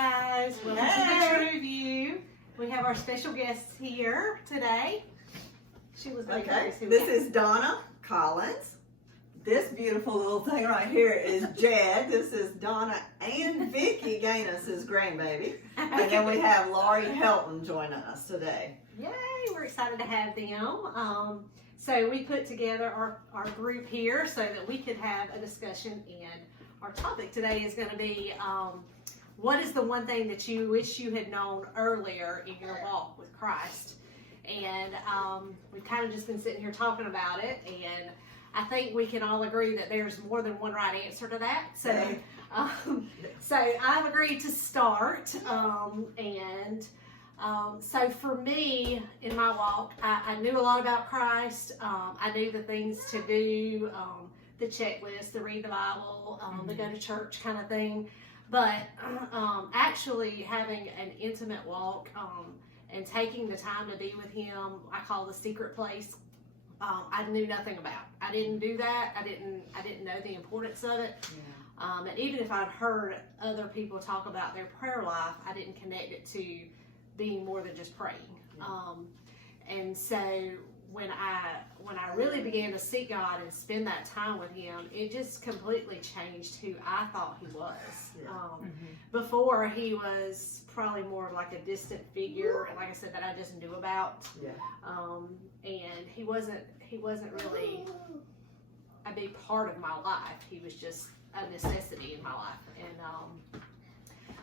guys, welcome to the True View. We have our special guests here today. She was okay. This is Donna Collins. This beautiful little thing right here is Jed. This is Donna and Vicky Gaines' grandbaby. And then we have Laurie Helton joining us today. Yay, we're excited to have them. So we put together our group here so that we could have a discussion, and our topic today is going to be what is the one thing that you wish you had known earlier in your walk with Christ? And we've kind of just been sitting here talking about it, and I think we can all agree that there's more than one right answer to that. So, so I've agreed to start. So for me, in my walk, I knew a lot about Christ. I knew the things to do, the checklist, the read the Bible, the go to church kind of thing. But actually having an intimate walk and taking the time to be with Him, I call the secret place. I knew nothing about. I didn't do that. I didn't know the importance of it. Yeah. And even if I'd heard other people talk about their prayer life, I didn't connect it to being more than just praying. Yeah. And so when I really began to seek God and spend that time with Him, it just completely changed who I thought He was. Yeah. Before, He was probably more of like a distant figure, like I said, that I just knew about. Yeah. And He wasn't really a big part of my life. He was just a necessity in my life. And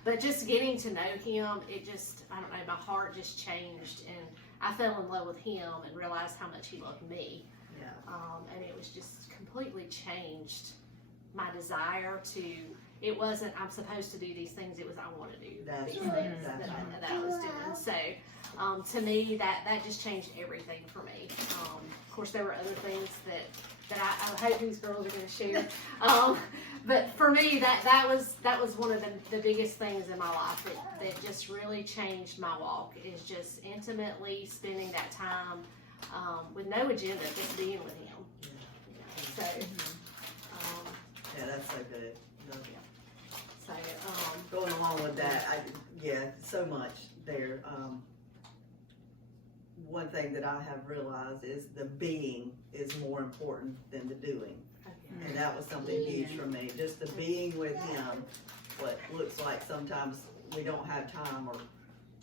but just getting to know Him, it just, I don't know, my heart just changed, and I fell in love with Him and realized how much He loved me. Yeah. And it was just completely changed my desire to, it wasn't I'm supposed to do these things, it was I want to do these things that I was doing. So to me, that just changed everything for me. Of course, there were other things that I hope these girls are going to share. But for me, that was one of the biggest things in my life that just really changed my walk, is just intimately spending that time with no agenda, just being with Him. Yeah. So, yeah, that's so good. Yeah. So, going along with that, so much there. One thing that I have realized is the being is more important than the doing. And that was something huge for me. Just the being with Him, what looks like sometimes we don't have time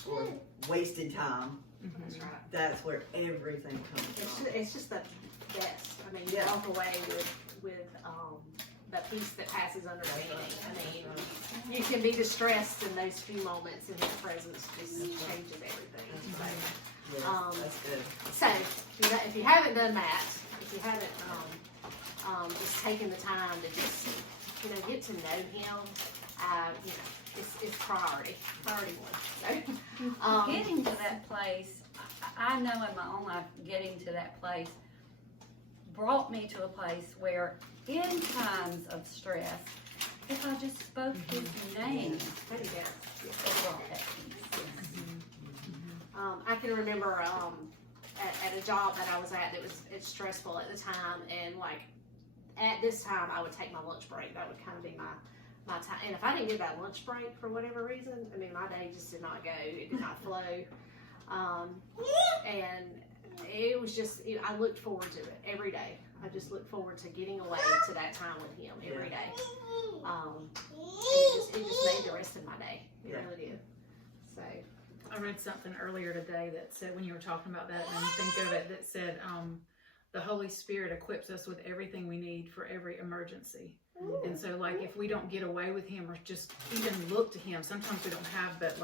or wasted time. That's right. That's where everything comes from. It's just the best. I mean, you walk away with the peace that passes understanding. I mean, you can be distressed in those few moments, and His presence just changes everything. So, that's good. So, if you haven't done that, if you haven't just taken the time to just get to know Him, it's priority one. So, getting to that place, I know in my own life, getting to that place brought me to a place where, in times of stress, if I just spoke His name, it brought that peace. I can remember at a job that I was at, it's stressful at the time, and like at this time I would take my lunch break. That would kind of be my time. And if I didn't get that lunch break for whatever reason, I mean, my day just did not go. It did not flow. And it was just, I looked forward to it every day. I just looked forward to getting away to that time with Him every day. It just made the rest of my day. It really did. So. I read something earlier today that said, when you were talking about that, and think of it, that said, the Holy Spirit equips us with everything we need for every emergency. Mm-hmm. And so, like, if we don't get away with Him or just even look to Him, sometimes we don't have but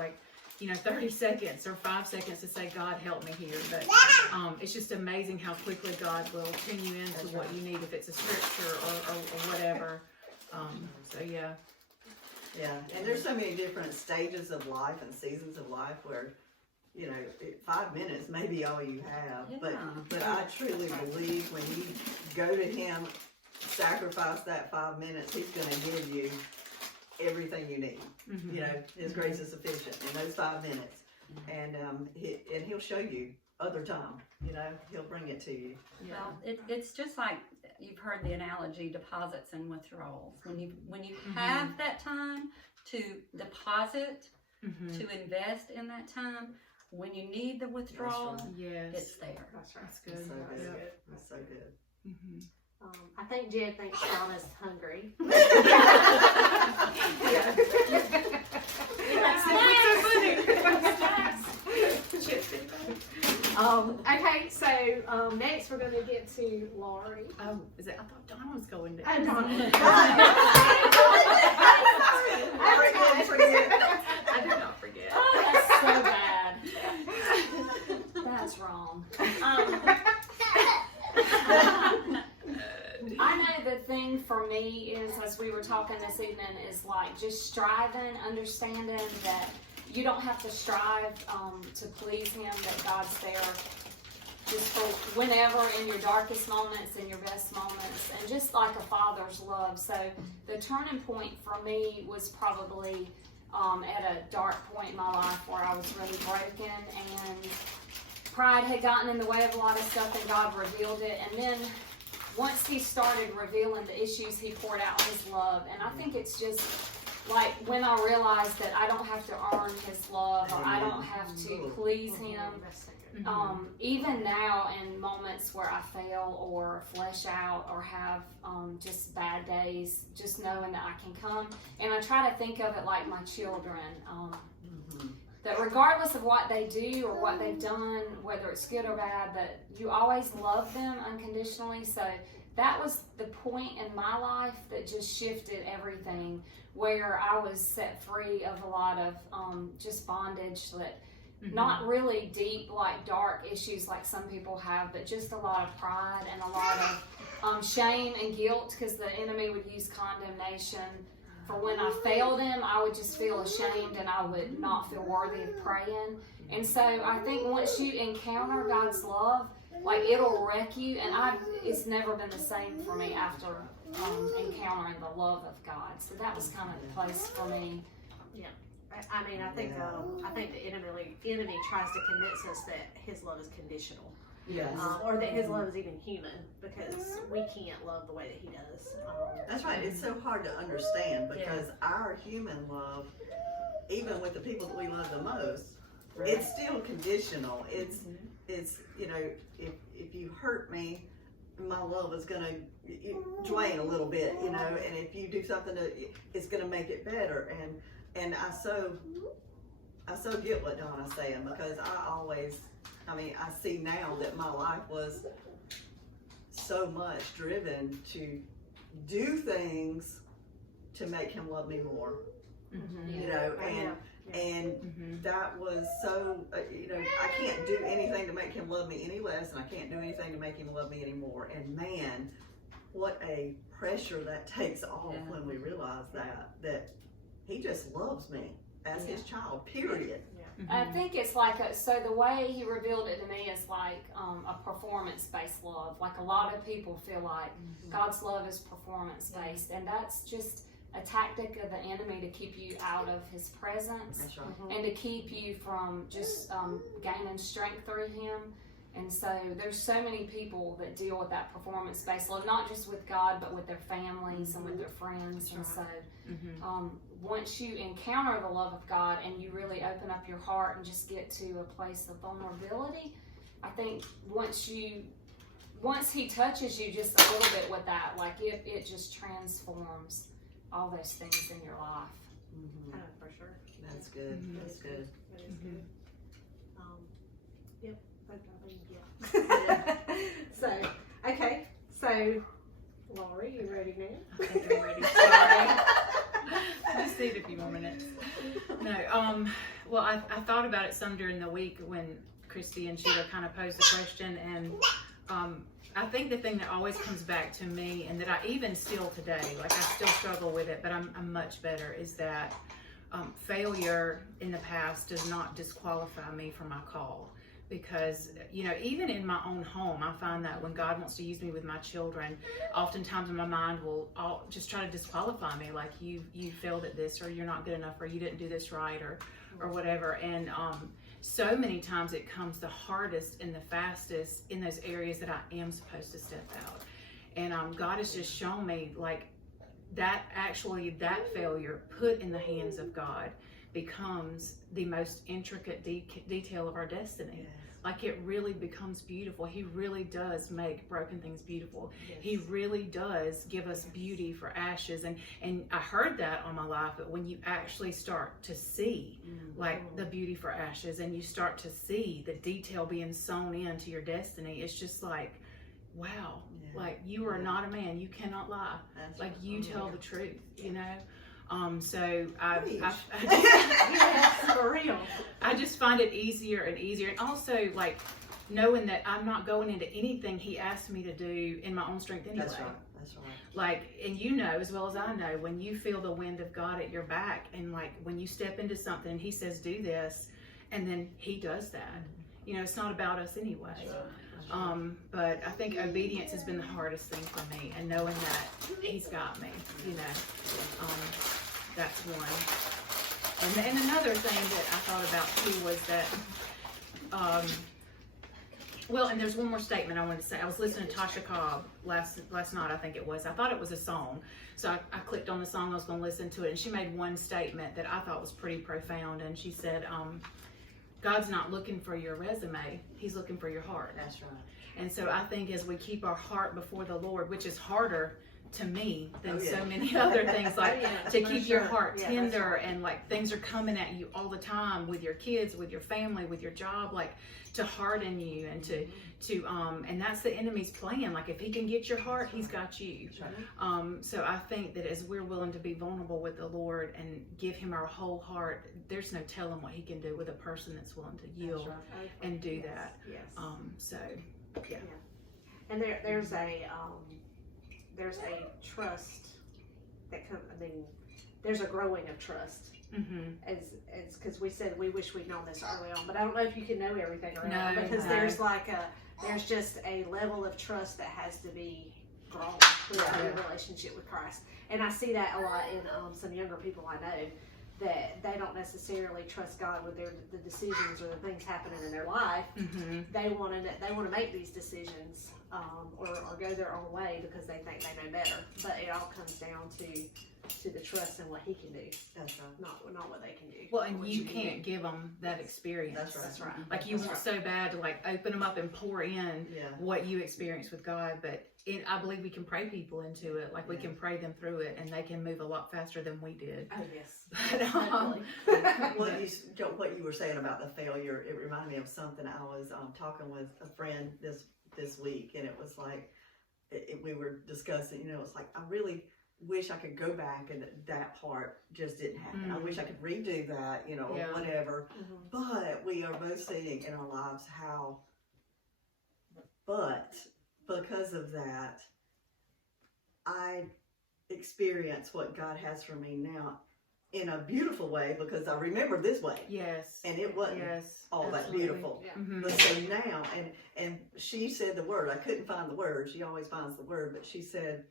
30 seconds or 5 seconds to say, God, help me here. But it's just amazing how quickly God will tune you into what you need, if it's a scripture or whatever. Yeah, and there's so many different stages of life and seasons of life where, 5 minutes may be all you have. Yeah. But I truly believe when you go to Him, sacrifice that 5 minutes, He's going to give you everything you need. Mm-hmm. His grace is sufficient in those 5 minutes. Mm-hmm. And He'll show you other time. He'll bring it to you. Yeah. Well, it's just like, you've heard the analogy, deposits and withdrawals. When you have that time to deposit to invest in that time. When you need the withdrawal, Yes. it's there. That's right. That's good. That's so That's good. good. That's so good. Mhm. I think Jed thinks Shauna's hungry. Okay, so next we're going to get to Laurie. Oh, is it? I thought Donna was going to. I did not forget. Oh, that's so bad. That's wrong. I know the thing for me is, as we were talking this evening, is like just striving, understanding that you don't have to strive to please Him, that God's there just for whenever, in your darkest moments, in your best moments, and just like a father's love. So the turning point for me was probably at a dark point in my life where I was really broken and pride had gotten in the way of a lot of stuff, and God revealed it. And then once He started revealing the issues, He poured out His love. And I think it's just like when I realized that I don't have to earn His love, or I don't have to please Him. Even now, in moments where I fail or flesh out or have just bad days, just knowing that I can come, and I try to think of it like my children, that regardless of what they do or what they've done, whether it's good or bad, that you always love them unconditionally. So that was the point in my life that just shifted everything, where I was set free of a lot of just bondage, that not really deep, like dark issues like some people have, but just a lot of pride and a lot of shame and guilt, because the enemy would use condemnation. For when I failed Him, I would just feel ashamed and I would not feel worthy of praying. And so I think once you encounter God's love, like it'll wreck you. And it's never been the same for me after encountering the love of God. So that was kind of the place for me. Yeah. I mean, I think the enemy tries to convince us that His love is conditional, Yes. or that His love is even human, because we can't love the way that He does. That's right. It's so hard to understand, because our human love, even with the people that we love the most, it's still conditional. It's you know, if you hurt me, my love is gonna drain a little bit, you know, and if you do something it's gonna make it better. And I so get what Donna's saying, because I see now that my life was so much driven to do things to make Him love me more, you know, and that was so, you know, I can't do anything to make Him love me any less, and I can't do anything to make Him love me any more. And man, what a pressure that takes off when we realize that He just loves me as His child, period. I think it's like so the way He revealed it to me is like a performance-based love. Like a lot of people feel like God's love is performance-based, and that's just a tactic of the enemy to keep you out of His presence. That's right. And to keep you from just gaining strength through Him. And so there's so many people that deal with that performance-based love, not just with God, but with their families and with their friends. And so once you encounter the love of God and you really open up your heart and just get to a place of vulnerability, I think once He touches you just a little bit with that, like it just transforms all those things in your life. For sure. That's good. That's good. That is good. Yep. So Laurie, you ready now? I think I'm ready. Sorry. I just need a few more minutes. No, well, I thought about it some during the week when Christy and Sheila kind of posed the question, and I think the thing that always comes back to me, and that I even still today, like I still struggle with it, but I'm much better, is that failure in the past does not disqualify me from my call. Because, you know, even in my own home, I find that when God wants to use me with my children, oftentimes my mind will just try to disqualify me, like you failed at this, or you're not good enough, or you didn't do this right, or whatever. And so many times it comes the hardest and the fastest in those areas that I am supposed to step out. And God has just shown me, like, that failure put in the hands of God becomes the most intricate detail of our destiny. Yes. Like it really becomes beautiful. He really does make broken things beautiful. Yes. He really does give us beauty for ashes. And I heard that all my life, but when you actually start to see like the beauty for ashes, and you start to see the detail being sewn into your destiny, it's just like, wow, like you are not a man. You cannot lie. That's Like right. you tell the truth, you know? So For real. I just find it easier and easier. And also like knowing that I'm not going into anything he asked me to do in my own strength anyway. That's right. That's right. Like, and you know as well as I know, when you feel the wind of God at your back, and like when you step into something and he says do this, and then he does that. You know, it's not about us anyway. That's right. But I think obedience has been the hardest thing for me, and knowing that he's got me, you know, that's one. And another thing that I thought about too was that, well, and there's one more statement I wanted to say. I was listening to Tasha Cobb last night, I think it was. I thought it was a song. So I clicked on the song, I was going to listen to it, and she made one statement that I thought was pretty profound. And she said, God's not looking for your resume, he's looking for your heart. That's right. And so I think as we keep our heart before the Lord, which is harder to me than so many other things, like to keep your heart tender, and like things are coming at you all the time with your kids, with your family, with your job, like to harden you and to and that's the enemy's plan. Like if he can get your heart, he's got you. So I think that as we're willing to be vulnerable with the Lord and give him our whole heart, there's no telling what he can do with a person that's willing to yield and do that. Yes. So yeah. And there's a trust that comes. I mean, there's a growing of trust. As because we said we wish we'd known this early on, but I don't know if you can know everything early on, because there's just a level of trust that has to be grown throughout your relationship with Christ. And I see that a lot in some younger people I know, that they don't necessarily trust God with the decisions or the things happening in their life. They want to make these decisions or go their own way because they think they know better. But it all comes down to the trust and what he can do. That's right. Not what they can do. Well, and you can't give them that experience. That's right. Like you want so bad to like open them up and pour in what you experience with God, but I believe we can pray people into it. Like we can pray them through it, and they can move a lot faster than we did. Oh yes. But, What you were saying about the failure, it reminded me of something. I was talking with a friend this week, and it was like we were discussing. You know, it's like I really wish I could go back, and that part just didn't happen. I wish I could redo that, you know, or whatever. But we are both seeing in our lives how. But because of that, I experience what God has for me now in a beautiful way, because I remember this way. Yes. And it wasn't all that beautiful. But so now, and she said the word, I couldn't find the word. She always finds the word, but she said,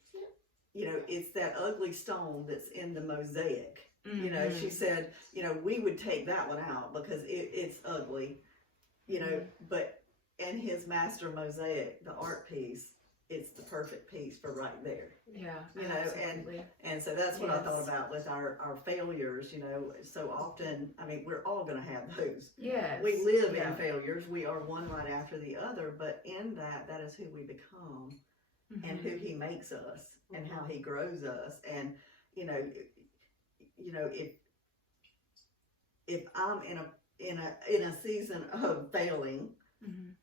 you know, it's that ugly stone that's in the mosaic. You know, she said, you know, we would take that one out because it's ugly, you know, but in his master mosaic, the art piece, it's the perfect piece for right there. Yeah. You know, and so that's what I thought about with our failures, you know. So often, I mean, we're all going to have those. Yes. We live in failures. We are one right after the other, but in that is who we become and who he makes us and how he grows us. And, you know, if I'm in a season of failing,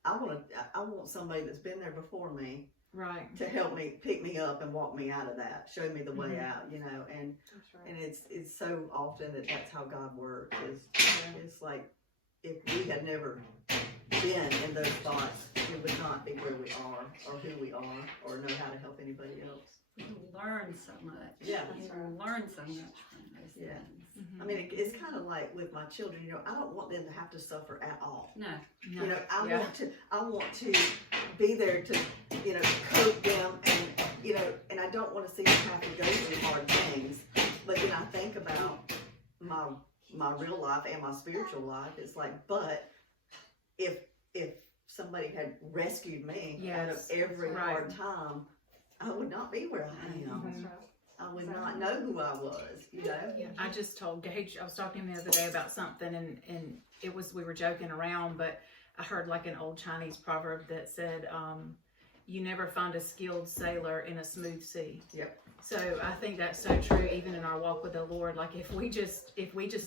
I want somebody that's been there before me, right, to help me pick me up and walk me out of that, show me the way out, you know. And and it's so often that's how God works. It's like if we had never been in those spots, we would not be where we are or who we are or know how to help anybody else. You learn so much. Yeah. You learn so much from those things. I mean, it's kind of like with my children, you know, I don't want them to have to suffer at all. No. You know, I want to be there to, you know, coach them, and, you know, and I don't want to see them have to go through hard things. But then I think about my real life and my spiritual life. It's like, but if somebody had rescued me out of every hard time, I would not be where I am. I would not know who I was, you know? Yeah, I just told Gage, I was talking to him the other day about something, and it was, we were joking around, but I heard like an old Chinese proverb that said, you never find a skilled sailor in a smooth sea. Yep. So I think that's so true, even in our walk with the Lord. Like if we just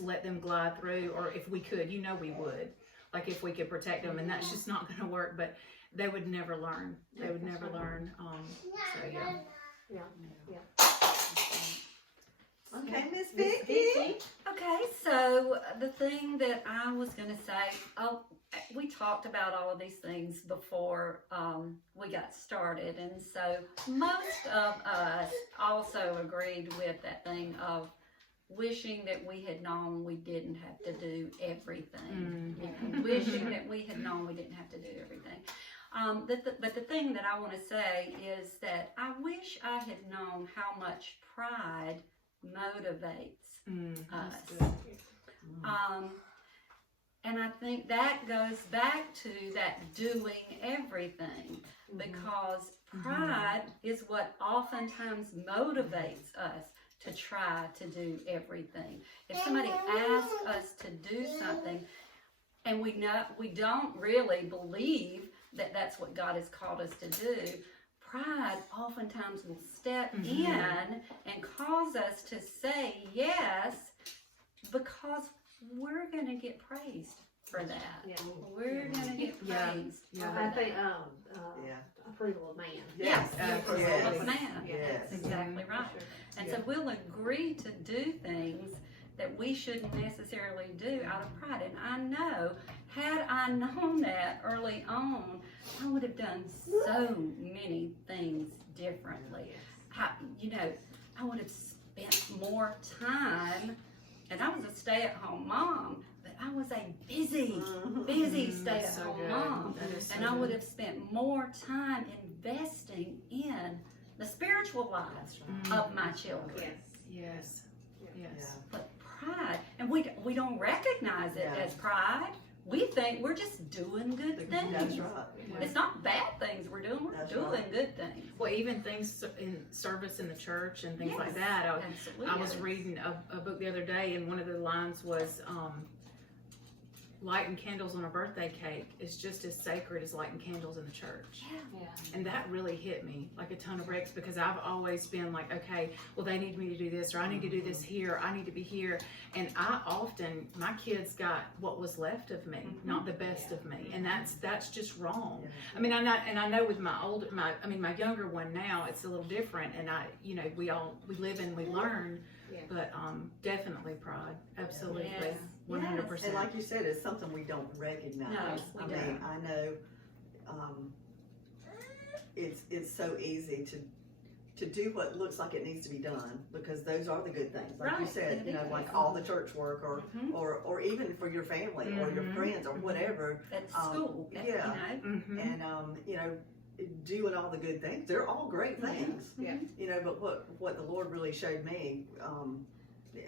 let them glide through, or if we could, we would. Like if we could protect them, and that's just not going to work. But they would never learn. They would never learn. So yeah. Yeah. Okay, Miss Vicky. Okay, so the thing that I was going to say, we talked about all of these things before we got started, and so most of us also agreed with that thing of wishing that we had known we didn't have to do everything. Wishing that we had known we didn't have to do everything. But the thing that I want to say is that I wish I had known how much pride motivates us. And I think that goes back to that doing everything, because pride is what oftentimes motivates us to try to do everything. If somebody asks us to do something and we don't really believe that that's what God has called us to do, pride oftentimes will step in and cause us to say yes, because we're going to get praised for that. Yeah. We're going to get praised. Yeah. I think approval of man. Yes. Approval of man. Yes. That's exactly right. And so we'll agree to do things that we shouldn't necessarily do out of pride. And I know, had I known that early on, I would have done so many things differently. I would have spent more time, and I was a stay-at-home mom, but I was a busy stay-at-home mom. And I would have spent more time investing in the spiritual lives of my children. Yes. But pride, and we don't recognize it as pride. We think we're just doing good things. That's right. It's not bad things we're doing. We're doing good things. Well, even things in service in the church and things like that. I was reading a book the other day, and one of the lines was, lighting candles on a birthday cake is just as sacred as lighting candles in the church. And that really hit me like a ton of bricks, because I've always been like, okay, well, they need me to do this, or I need to do this here, I need to be here. And my kids got what was left of me, not the best of me. And that's just wrong. I mean, I know with my younger one now, it's a little different. And we live and we learn. But definitely pride, absolutely, 100%. And like you said, it's something we don't recognize. No, we don't. I know it's so easy to do what looks like it needs to be done, because those are the good things. Like you said, like all the church work, or even for your family or your friends or whatever. At school, and doing all the good things. They're all great things. But what the Lord really showed me,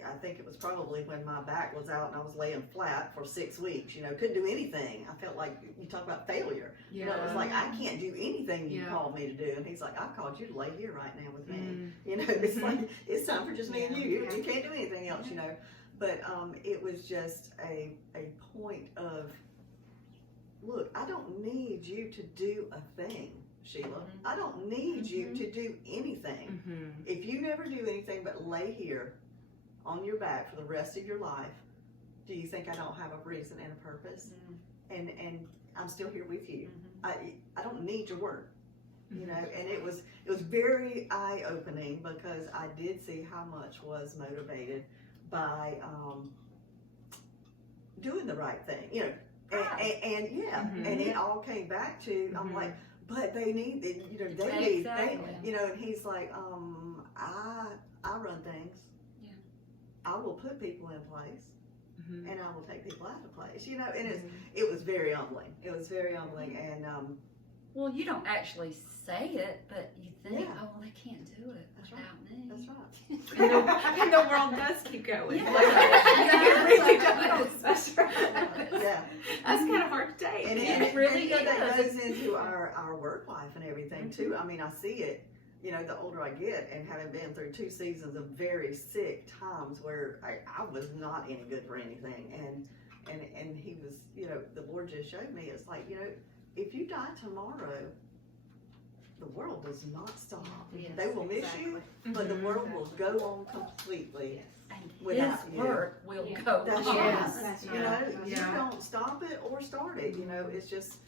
I think it was probably when my back was out and I was laying flat for 6 weeks, couldn't do anything. I felt like, you talk about failure. It was like, I can't do anything you called me to do. And he's like, I called you to lay here right now with me. It's like, it's time for just me and you. You can't do anything else, But it was just a point of, look, I don't need you to do a thing, Sheila. I don't need you to do anything. If you never do anything but lay here on your back for the rest of your life, do you think I don't have a reason and a purpose? And I'm still here with you. I don't need your work, and it was very eye-opening, because I did see how much was motivated by doing the right thing, and it all came back to, I'm like, but they need it, and he's like, I run things. I will put people in place, and I will take people out of place, and it was very humbling. It was very humbling, and well, you don't actually say it, but you think, oh, well, they can't do it without me. That's right. And the world does keep going. It really does. That's right. That's kind of hard to take. And it really does. That goes into our work life and everything too. I mean, I see it, you know, the older I get, and having been through 2 seasons of very sick times where I was not any good for anything, and he was, you know, the Lord just showed me, it's like, you know, if you die tomorrow, the world does not stop. Yes, They will miss you, but the world will go on completely without His you. work will Yeah. go That's on. right. That's You right. know, you Yeah. don't stop it or start it. You know, it's just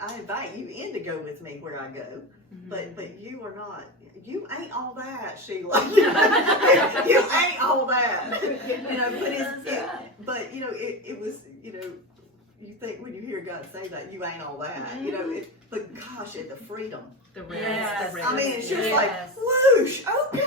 I invite you in to go with me where I go, but you are not. You ain't all that, Sheila. You ain't all that. You know, but you know, it was, you know, you think when you hear God say that, you ain't all that. You know, but gosh, the freedom. The rest. Yes. The rest. I mean, it's just Yes. like whoosh. Okay.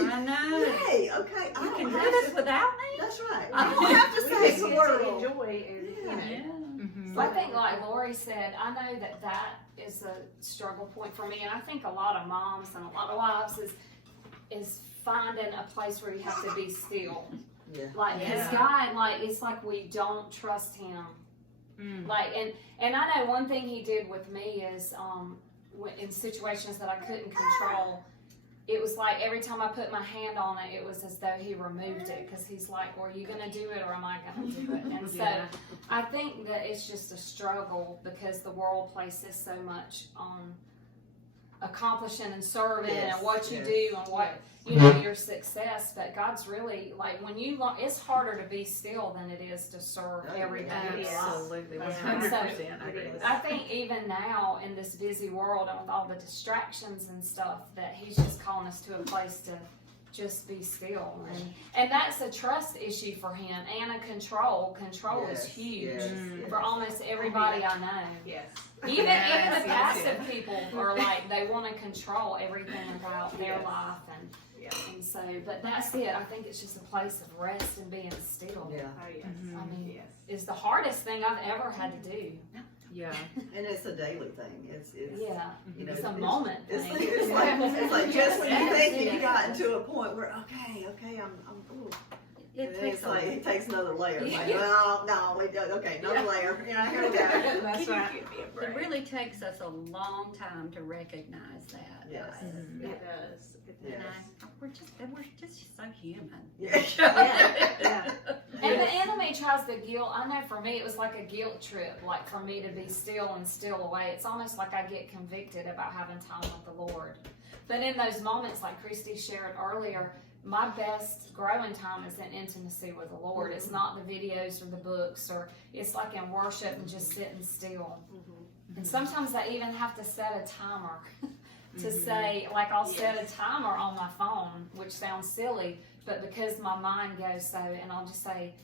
I know. Yay. Okay. I You don't can do have this to. without me? That's right. I I don't have to We say just the get word. to enjoy and, you know. Yeah. Mhm. I think, like Lori said, I know that is a struggle point for me, and I think a lot of moms and a lot of wives is finding a place where you have to be still. Yeah. Like, because Yeah. God, like, it's like we don't trust Him. Like, and I know one thing He did with me is, in situations that I couldn't control, it was like every time I put my hand on it, it was as though He removed it, because He's like, well, are you going to do it or am I going to do it? And so Yeah. I think that it's just a struggle because the world places so much on accomplishing and serving Yes, and what you yes. do and what, you know, your success. But God's really, like, when you, it's harder to be still than it is to serve Oh, every day of your life. Absolutely. That's 100%. I agree with I that. think even now in this busy world and with all the distractions and stuff, that He's just calling us to a place to just be still, and that's a trust issue for Him, and a control. Control is Yes, huge yes, for yes. almost everybody I know. Yes. Even Yes, the yes, passive people are like, they want to control everything about their Yes. life, and Yeah. and so, but that's it. I think it's just a place of rest and being still. Yeah. Oh, yes. I mean, Yes. is the hardest thing I've ever had to do. Yeah. And it's a daily thing. It's Yeah, you know, it's a moment It's thing. like, it's like just when you Yes, think that you yes. gotten to a point where okay, I'm ooh. And It then takes it's like it takes another layer. It's like, Yeah. well, no, we do okay, another layer. You know, here we go. That's Can you right. give me a break? It really takes us a long time to recognize that. Yes. It does. It Yes. does. We're just so human. Yeah. Yeah. And the enemy tries to guilt. I know for me, it was like a guilt trip, like for me to be still and still away. It's almost like I get convicted about having time with the Lord. But in those moments, like Christy shared earlier, my best growing time is in intimacy with the Lord. It's not the videos or the books, or it's like in worship and just sitting still. And sometimes I even have to set a timer to say, like I'll set a timer on my phone, which sounds silly, but because my mind goes so, and I'll just say,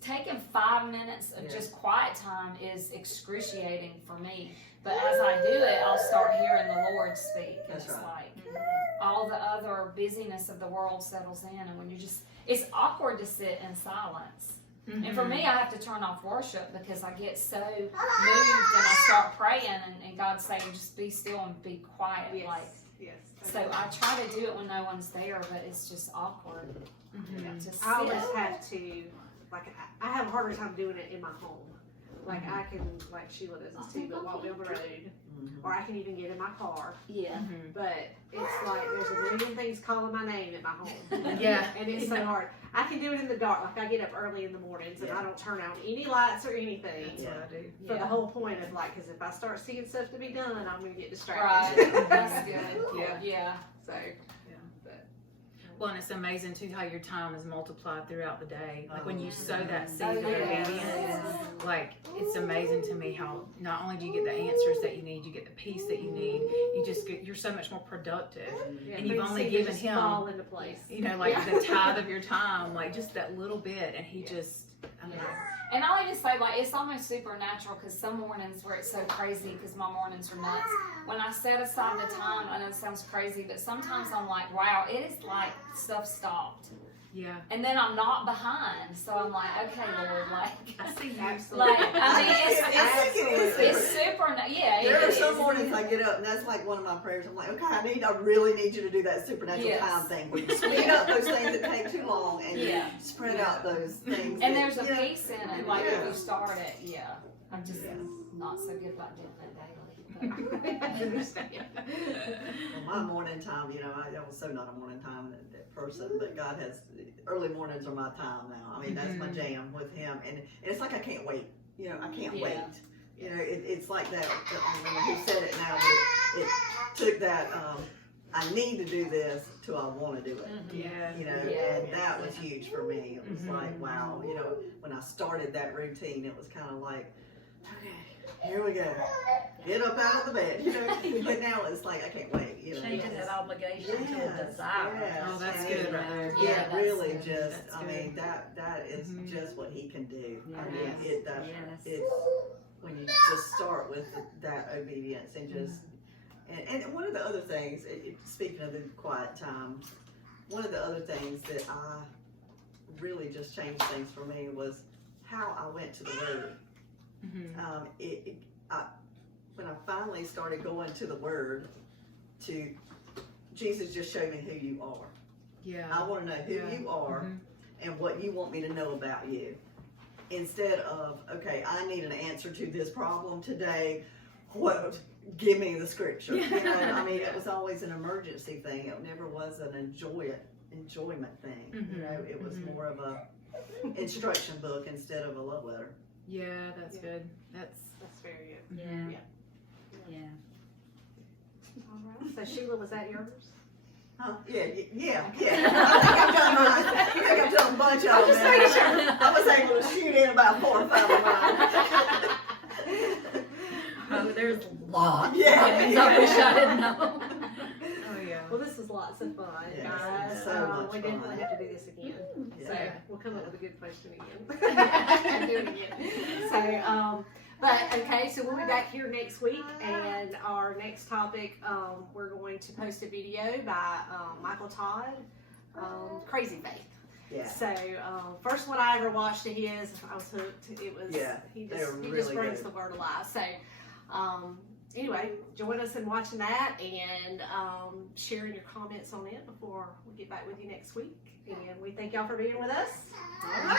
taking 5 minutes of just quiet time is excruciating for me. But as I do it, I'll start hearing the Lord speak. And That's it's right. like all the other busyness of the world settles in, and when you just, it's awkward to sit in silence. And for me, I have to turn off worship because I get so moved and I start praying, and God's saying, just be still and be quiet. Yes. Like, Yes. so I try to do it when no one's there, but it's just awkward to sit. I always have to, like, I have a harder time doing it in my home. Like, I can, like Sheila does this too, but walk down the road, or I can even get in my car. Yeah. But it's like there's a million things calling my name at my home. Yeah. And it's so hard. I can do it in the dark. Like, I get up early in the mornings and I don't turn on any lights or anything. That's what I do. For the whole point of, like, because if I start seeing stuff to be done, I'm going to get Right. distracted. That's good. Yeah. Yeah. So, Well, and it's amazing too how your time is multiplied throughout the day. Like when you sow that seed Oh, of yes. obedience, like it's amazing to me how not only do you get the answers that you need, you get the peace that you need. You just get, you're so much more productive. yeah, And you've things only seem to given just him, fall into place. You know, like the tithe of your time, like just that little bit, and he just, I mean, And I'll even say, like, it's almost supernatural because some mornings where it's so crazy because my mornings are nuts. When I set aside the time, I know it sounds crazy, but sometimes I'm like, wow, it is like stuff stopped. yeah. And then I'm not behind. So I'm like, okay, Lord, like, I see you. Absolutely. like, I mean, it's Absolutely. super, yeah. There it are some is. mornings I get up and that's like one of my prayers. I'm like, okay, I really need you to do that supernatural Yes. time thing where you speed up those things that take too long and Yeah. you spread out those things. And that, there's a you know, peace in it, like if Yeah. you start it, I'm just not so good about doing it daily. I understand. Well, my morning time, I was so not a morning time person, but God has, early mornings are my time now. I mean, that's my jam with him. And it's like I can't wait. I can't wait. It's like that. I don't know who said it now, but it took that, I need to do this till I want to do it. And that was huge for me. It was like, wow, when I started that routine, it was kind of like, okay, here we go. Get up out of the bed, But now it's like, I can't wait, Changing that obligation to a desire. Yes. Oh, that's good right there. Yeah, that's really good. just, That's I mean, that is just what he can do. I mean, Yes. it's when you just start with that obedience and just, and one of the other things, speaking of the quiet time, one of the other things that I really just changed things for me was how I went to the Word. When I finally started going to the Word, Jesus just showed me who you are. Yeah. I want to know who you are and what you want me to know about you. Instead of, okay, I need an answer to this problem today. What? Give me the scripture. I mean, it was always an emergency thing. It never was an enjoyment thing. It was more of a instruction book instead of a love letter. Yeah, that's good. That's very good. Yeah. All right. So Sheila, was that yours? Huh? Yeah. I think I've done mine. I think I've done a bunch of them. I was able to shoot in about 4 or 5 of mine. Oh, there's lots. Yeah. I wish I didn't know. oh yeah. Well, this was lots of fun, Yes, guys. so much we definitely fun. have to do this again. So Yeah. we'll come up with a good question again. Do it again. So, but okay, so we'll be back here next week, and our next topic, we're going to post a video by Michael Todd, Crazy Faith. Yeah. So first one I ever watched of his, I was hooked. It was he they just were he really just brings good. the word alive. So anyway, join us in watching that and sharing your comments on it before we get back with you next week. And we thank y'all for being with us. All